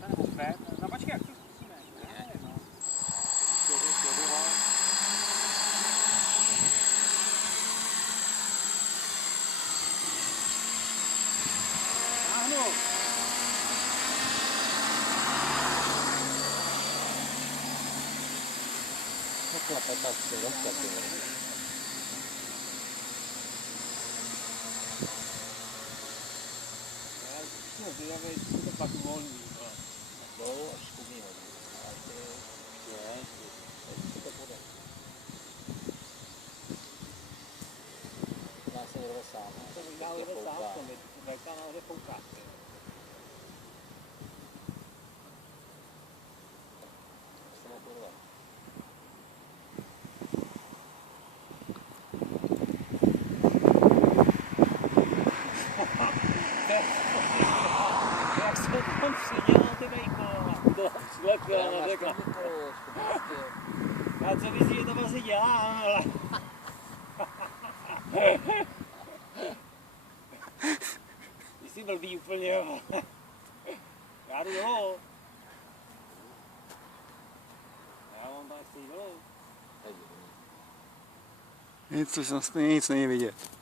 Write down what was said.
nebo vpřed. No počkej, jak to zkusíme. Ne, no. Táhnu. Klape tak se rozklepilo. No, zvědavej, jestli to pak uvolní. No, až zkusí hodně. A ještě to bude. Já se vrve sám. To bych dál vrve sám, to mi velká nahoře fouká. Jsem ho kurva. Jak se tam přidělal ty vejkola? To Slepila, neřekla. Já co myslíš, že to vlastně dělám, ale... Ty jsi blbý úplně, jo. Já jdu dolů. Já mám tam chci jít dolů. Nic není vidět.